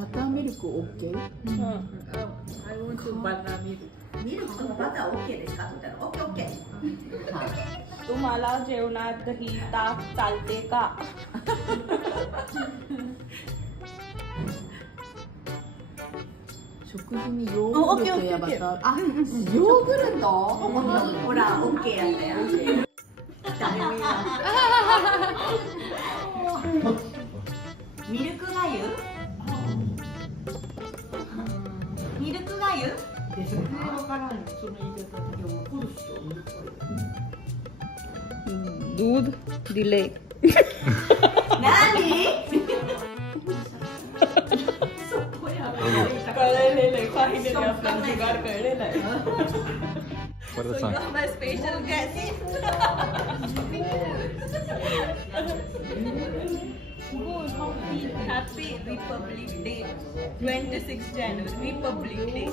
バターミルク OK? I want to banana milk. ミルクとバター OK ですかって言ったら OK OK。तुम्हाला जेवणात दही ताक चालते का? 食事にヨーグルトやバター。あ、ヨーグルト？ほら OK やったやん。ミルクがゆ？ミルクがゆ？ですね。わからない。その言い方だけは怒る人。दूध दिले.何？कळलेलं फायनली आपला जुगार कळलेला आहे. परत सांग. My special guest. Happy Republic Day, 26 January, Republic Day,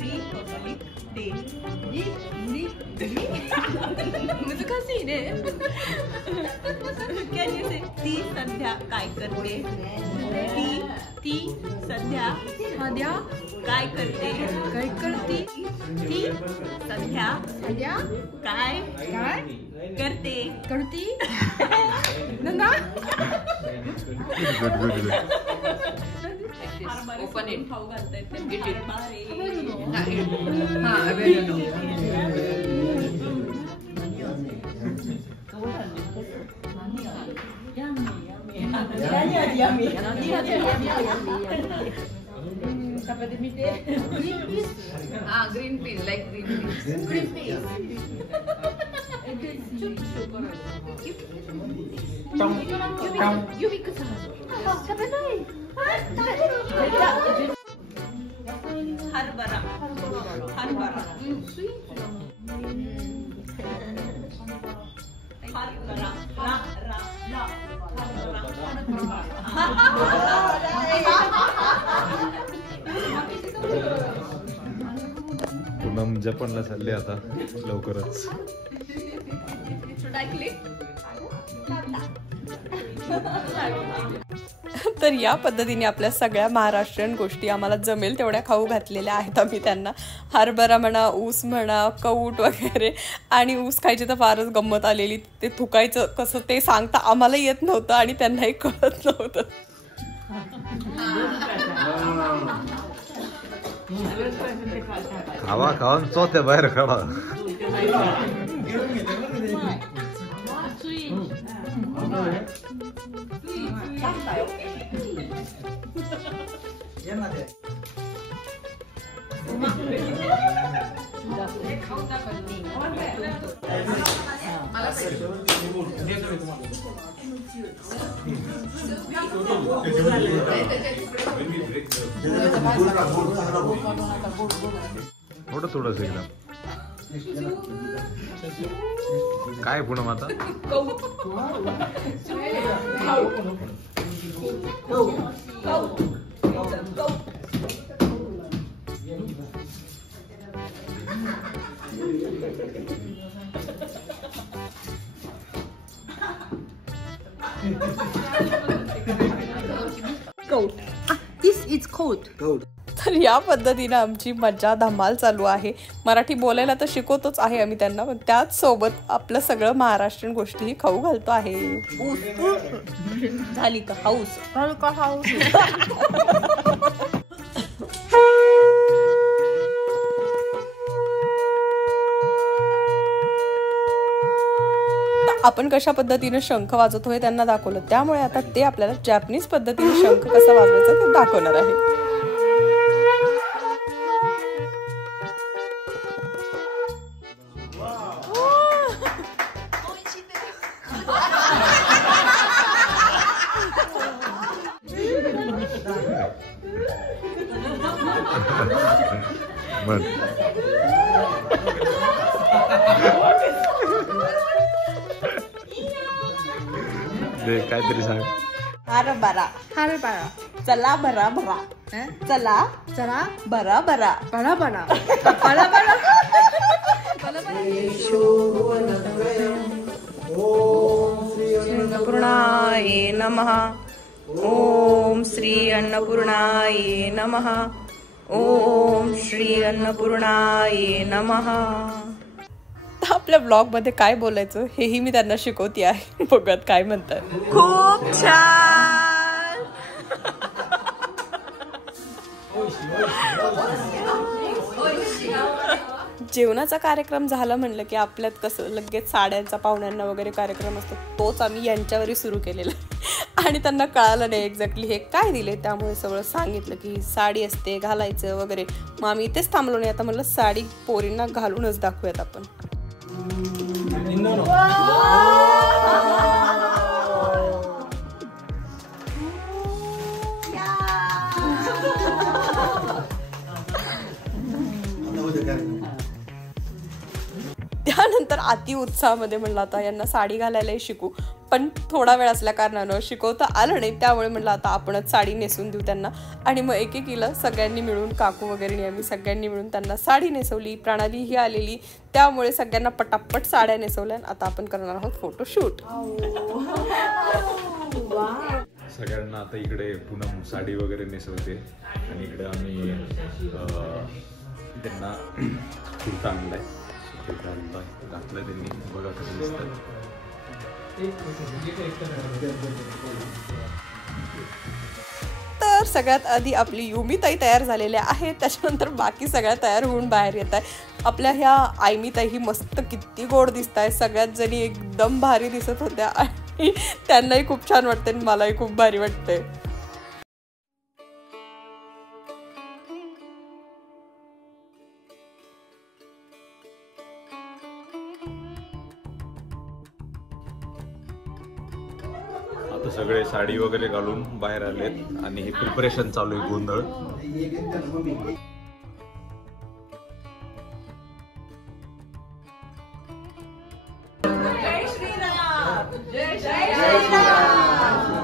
Republic Day. Can you say ती सध्या काय करते? ती सध्या काय करते? ती सध्या काय करते? नंदा ओपन इट खाऊ घालतायत green peas like green peas. हरभरा पूनम जपानला चालले आता लवकरच. तर या पद्धतीने आपल्या सगळ्या महाराष्ट्रीयन गोष्टी आम्हाला जमेल तेवढ्या खाऊ घातलेल्या आहेत आम्ही त्यांना. हरभरा म्हणा, ऊस म्हणा, कौट वगैरे. आणि ऊस खायची तर फारच गंमत आलेली. ते थुकायचं कसं ते सांगता आम्हाला येत नव्हतं आणि त्यांनाही कळत नव्हतं. खावा खाऊन चौथ्या बाहेर काढा. थोडं थोडंच एकदम. काय पुढं आता कौट. दिस इज कौट. तर या पद्धतीने आमची मजा धमाल चालू आहे. मराठी बोलायला तर शिकवतोच आहे आम्ही त्यांना, पण त्याच सोबत आपलं सगळं महाराष्ट्रीयन गोष्टीही खाऊ घालतो आहे. झाली का हाऊस? आपण कशा पद्धतीने शंख वाजवतोय त्यांना दाखवलं, त्यामुळे आता ते आपल्याला जॅपनीज पद्धतीने शंख कसा वाजवायचा ते दाखवणार आहे. काहीतरी सांग. हरभरा चला भरा भरा. चला भरा भरा. अन्नपूर्णाय नमः. ओम श्री अन्नपूर्णाय नमः. ओम श्री अन्नपूर्णाय नमः. आपल्या ब्लॉग मध्ये काय बोलायचं हेही मी त्यांना शिकवते आहे. बघत काय म्हणतात. खूप छान. जेवणाचा कार्यक्रम झाला म्हणलं की आपल्यात कसं लगेच साड्यांचा पाहुण्यांना वगैरे कार्यक्रम असतो. तोच आम्ही यांच्यावरही सुरू केलेला आणि त्यांना कळालं नाही एक्झॅक्टली हे काय दिले. त्यामुळे सगळं सांगितलं की साडी असते घालायचं वगैरे. मग आम्ही इथेच थांबलो नाही. आता म्हणलं साडी पोरींना घालूनच दाखवूयात आपण. त्यानंतर अति उत्साहामध्ये म्हणलं आता यांना साडी घालायलाही शिकू. पण थोडा वेळ असल्या कारणानं शिकवता आलं नाही. त्यामुळे म्हणलं आता आपणच साडी नेसून देऊ त्यांना. आणि मग एकेकीला सगळ्यांनी मिळून काकू वगैरे आम्ही सगळ्यांनी मिळून त्यांना साडी नेसवली. प्रणाली ही आलेली त्यामुळे सगळ्यांना पटापट साड्या नेसवल्या. आता आपण करणार आहोत फोटोशूट. सगळ्यांना आता इकडे पूनम साडी वगैरे नेसवते आणि इकडे आम्ही त्यांना कुर्ता आणलाय. घातलं त्यांनी बघा कसं दिसतं. तर सगळ्यात आधी आपली युमीताई तयार झालेल्या आहेत. त्याच्यानंतर बाकी सगळ्या तयार होऊन बाहेर येत आहे. आपल्या ह्या आयमीताई ही मस्त किती गोड दिसत आहे. सगळ्यात जणी एकदम भारी दिसत होत्या आणि त्यांनाही खूप छान वाटते आणि मलाही खूप भारी वाटते. आता सगळे साडी वगैरे घालून बाहेर आलेत आणि हे प्रिपरेशन चालू आहे. गोंधळ जय श्रीराम. जय श्रीराम.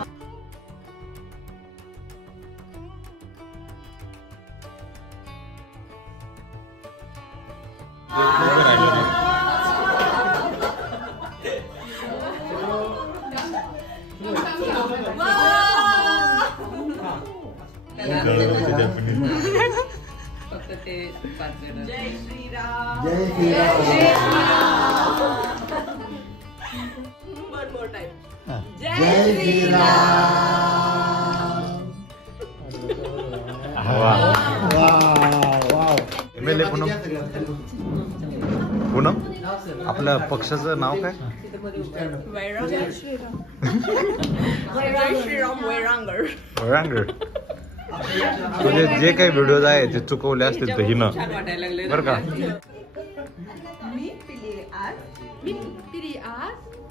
जय श्रीराम. जय श्रीराम. One more time. जय श्रीराम. MLA पूनम आपल्या पक्षाचं नाव काय? जय श्रीराम वैरांगड. तुझे जे काही व्हिडिओज आहे ते चुकवले असतील तर हिनं बरं का. मी पिली आज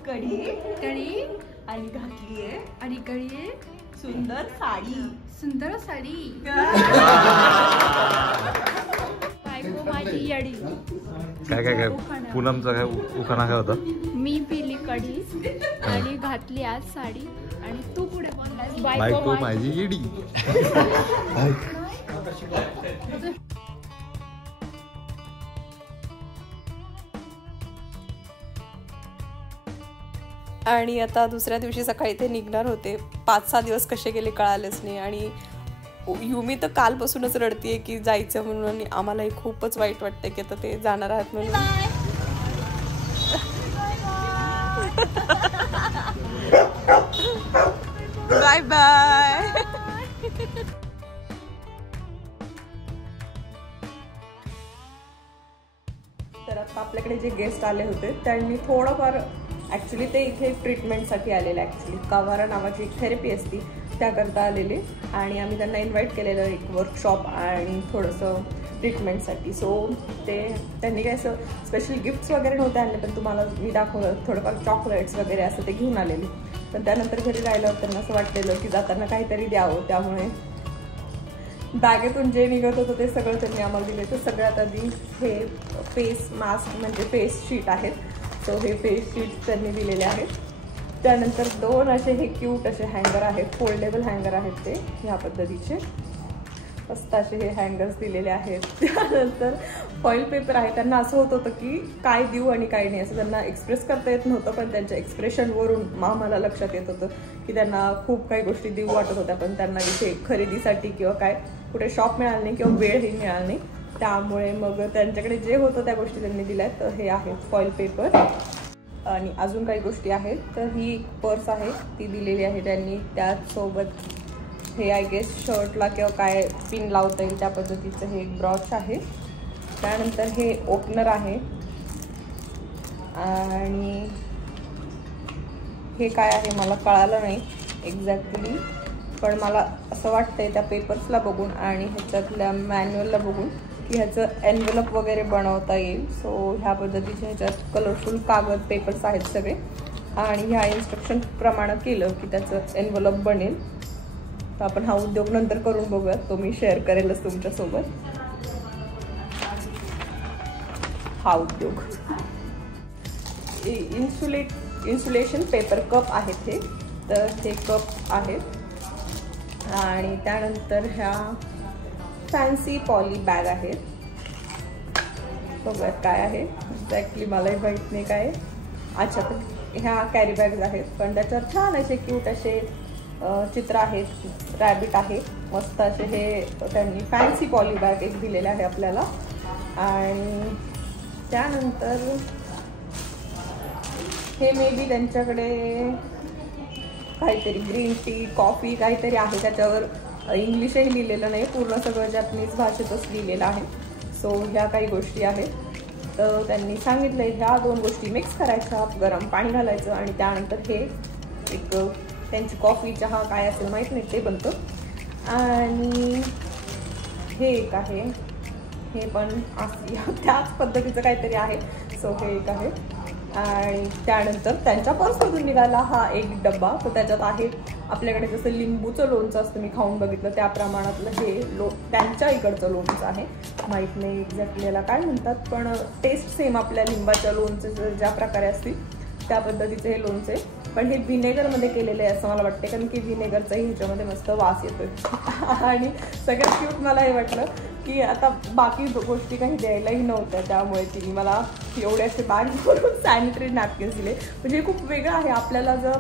कढी आणि घातलीये सुंदर साडी. बायको माझी येडी. काय पूनमचा काय उखाणा काय होता? मी पिली कढी आणि घातली आज साडी आणि तू पुढे बोललास बायको माझी येडी. आणि आता दुसऱ्या दिवशी सकाळी ते निघणार होते. 5-6 दिवस कसे गेले कळालेच नाही. आणि युमी तर कालपासूनच रडतीये की जायचं म्हणून. आणि आम्हालाही खूपच वाईट वाटतंय की आता ते जाणार आहात म्हणून. Bye bye. तर आता आपल्याकडे जे गेस्ट आले होते त्यांनी थोडंफार ॲक्च्युली ते इथे ट्रीटमेंटसाठी आलेले. ॲक्च्युली कवारा नावाची एक थेरपी असती त्याकरता आलेले. आणि आम्ही त्यांना इन्व्हाइट केलेलं एक वर्कशॉप आणि थोडंसं ट्रीटमेंटसाठी. सो त्यांनी काही असं स्पेशल गिफ्ट्स वगैरे नव्हते आणले. पण तुम्हाला मी दाखवलं थोडंफार चॉकलेट्स वगैरे असं ते घेऊन आलेले. पण त्यानंतर घरी राहिल्यावर त्यांना असं वाटलेलं की जाताना काहीतरी द्यावं. त्यामुळे बॅगेतून जे निघत होतं ते सगळं त्यांनी आम्हाला दिले. तर सगळ्यात आधी हे फेस मास्क म्हणजे फेस शीट आहेत. सो हे फेस शीट त्यांनी दिलेले आहेत. त्यानंतर 2 असे हे क्यूट असे हँगर आहेत. फोल्डेबल हँगर आहेत ते ह्या पद्धतीचे. मस्त असे हे हँगर्स दिलेले आहेत. त्यानंतर फॉईल पेपर आहे. त्यांना असं होत होतं की काय देऊ आणि काय नाही असं त्यांना एक्सप्रेस करता येत नव्हतं, पण त्यांच्या एक्सप्रेशनवरून आम्हाला लक्षात येत होतं की त्यांना खूप काही गोष्टी देऊ वाटत होत्या, पण त्यांना इथे खरेदीसाठी किंवा काय कुठे शॉप मिळालं नाही किंवा वेळही मिळाला नाही. त्यामुळे मग त्यांच्याकडे जे होतं त्या गोष्टी त्यांनी दिल्या. तर हे आहेत फॉईल पेपर. आणि अजून काही गोष्टी आहेत. तर ही एक पर्स आहे ती दिलेली आहे त्यांनी. त्याचसोबत हे आय गेस शर्टला किंवा काय पिन लावता येईल त्या पद्धतीचं हे एक ब्रॉच आहे. त्यानंतर हे ओपनर आहे. आणि हे काय आहे मला कळालं नाही एक्झॅक्टली, पण मला असं वाटतंय त्या पेपर्सला बघून आणि ह्याच्यातल्या मॅन्युअलला बघून की ह्याचं एनव्हलप वगैरे बनवता येईल. सो ह्या पद्धतीचे ह्याच्यात कलरफुल कागद पेपर्स आहेत सगळे आणि ह्या इन्स्ट्रक्शन प्रमाणे केलं की त्याचं एनव्हलप बनेल. तर आपण हा उद्योग नंतर करून बघूयात, तो मी शेअर करेलच तुमच्यासोबत. हा उद्योग इन्सुलेशन पेपर कप आहेत हे. तर हे कप आहेत. आणि त्यानंतर ह्या फॅन्सी पॉली बॅग आहेत. बघूयात काय आहे एक्झॅक्टली, मलाही माहीत नाही काय. अच्छा, तर ह्या कॅरी बॅग्स आहेत, पण त्याच्यावर छान असे क्यूट असे चित्र आहेत. रॅबिट आहे मस्त असे. हे त्यांनी फॅन्सी पॉली बॅग एक दिलेले आहे आपल्याला. आणि त्यानंतर हे मे बी त्यांच्याकडे काहीतरी ग्रीन टी कॉफी काहीतरी आहे. त्याच्यावर इंग्लिशही लिहिलेलं नाही, पूर्ण सगळं जॅपनीज भाषेतच लिहिलेलं आहे. सो ह्या काही गोष्टी आहेत. तर त्यांनी सांगितलं ह्या 2 गोष्टी मिक्स करायच्या, गरम पाणी घालायचं आणि त्यानंतर हे एक त्यांची कॉफी चहा काय असेल माहीत नाही ते बनतं. आणि हे एक आहे, हे पण त्याच पद्धतीचं काहीतरी आहे. सो हे एक आहे. आणि त्यानंतर त्यांच्या पर्समधून निघाला हा एक डब्बा. तर त्याच्यात आहे आपल्याकडे जसं लिंबूचं लोणचं असतं, मी खाऊन बघितलं त्या प्रमाणातलं हे त्यांच्या इकडचं लोणचं आहे. माहीत नाही एक्झॅक्टली याला काय म्हणतात, पण टेस्ट सेम आपल्या लिंबाच्या लोणचं ज्या प्रकारे असतील त्या पद्धतीचे हे लोणचे. पण हे व्हिनेगरमध्ये केलेलं आहे असं मला वाटते, कारण की व्हिनेगरचाही ह्याच्यामध्ये मस्त वास येतोय. आणि सगळ्यात क्यूट मला हे वाटलं की आता बाकी गोष्टी काही द्यायलाही नव्हत्या, त्यामुळे तिने मला एवढे असे बॅग भरून सॅनिटरी नॅपकिन्स दिले. म्हणजे हे खूप वेगळं आहे. आपल्याला जर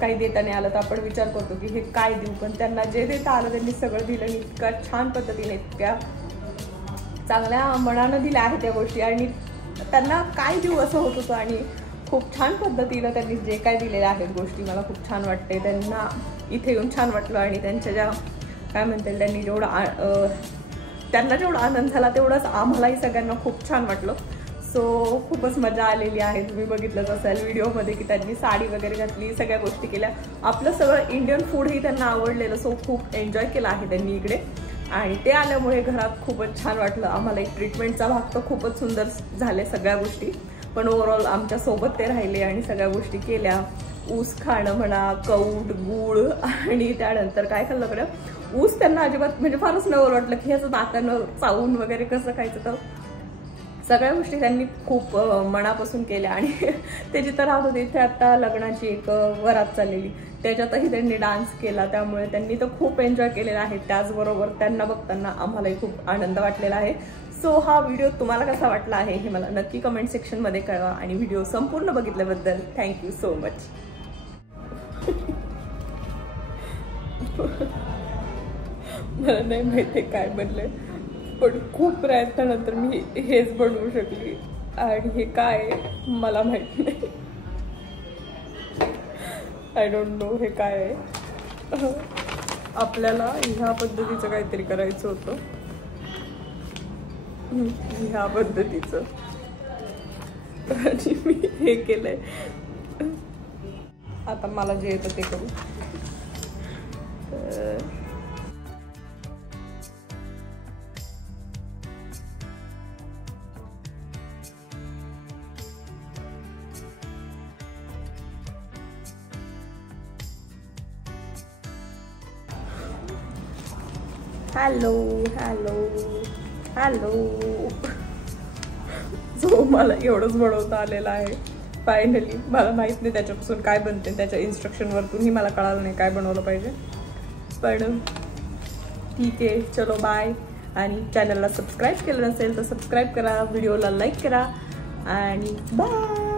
काही देता नाही आलं तर आपण विचार करतो की हे काय देऊ, पण त्यांना जे देता आलं त्यांनी सगळं दिलं. आणि इतक्या छान पद्धतीने इतक्या चांगल्या मनानं दिल्या आहेत त्या गोष्टी. आणि त्यांना काय देऊ असं होत होतं. आणि खूप छान पद्धतीनं त्यांनी जे काय दिलेल्या आहेत गोष्टी मला खूप छान वाटते. त्यांना इथे येऊन छान वाटलं. आणि त्यांच्या ज्या काय म्हणतील त्यांनी त्यांना जेवढा आनंद झाला तेवढंच आम्हालाही सगळ्यांना खूप छान वाटलं. सो खूपच मजा आलेली आहे. तुम्ही बघितलंच असेल व्हिडिओमध्ये की त्यांनी साडी वगैरे घातली, सगळ्या गोष्टी केल्या. आपलं सगळं इंडियन फूडही त्यांना आवडलेलं. सो खूप एन्जॉय केला आहे त्यांनी इकडे. आणि ते आल्यामुळे घरात खूपच छान वाटलं आम्हाला. एक ट्रीटमेंटचा भाग तर खूपच सुंदर झाले सगळ्या गोष्टी, पण ओव्हरऑल आमच्यासोबत ते राहिले आणि सगळ्या गोष्टी केल्या. ऊस खाणं म्हणा, कौट, गूळ आणि त्यानंतर काय खाल्लं कडं ऊस त्यांना अजिबात म्हणजे फारच नवल वाटलं की ह्याचं नाकानं चावून वगैरे कसं खायचं. तर सगळ्या गोष्टी त्यांनी खूप मनापासून केल्या. आणि ते जिथं राहत होते इथे आता लग्नाची एक वरात चाललेली, त्याच्यातही त्यांनी डान्स केला. त्यामुळे त्यांनी तर खूप एन्जॉय केलेला आहे. त्याचबरोबर त्यांना बघताना आम्हालाही खूप आनंद वाटलेला आहे. सो हा व्हिडिओ तुम्हाला कसा वाटला आहे हे मला नक्की कमेंट सेक्शनमध्ये कळवा. आणि व्हिडिओ संपूर्ण बघितल्याबद्दल थँक्यू सो मच. मला नाही माहिती काय बनलंय, पण खूप प्रयत्नानंतर मी हेच बनवू शकली. आणि हे काय मला माहित नाही. आय डोंट नो हे काय आहे. आपल्याला ह्या पद्धतीचं काहीतरी करायचं होतं, ह्या पद्धतीचं. आणि मी हे केलंय. आता मला जे येतं ते करू. Hello hello hello. जो मला एवढंच बनवता आलेलं आहे फायनली. मला माहीत नाही त्याच्यापासून काय बनते, त्याच्या इन्स्ट्रक्शनवरतूनही मला कळालं नाही काय बनवलं पाहिजे. पण ठीक आहे, चलो बाय. आणि चॅनलला सबस्क्राईब केलं नसेल तर सबस्क्राईब करा, व्हिडिओला लाईक करा आणि बाय.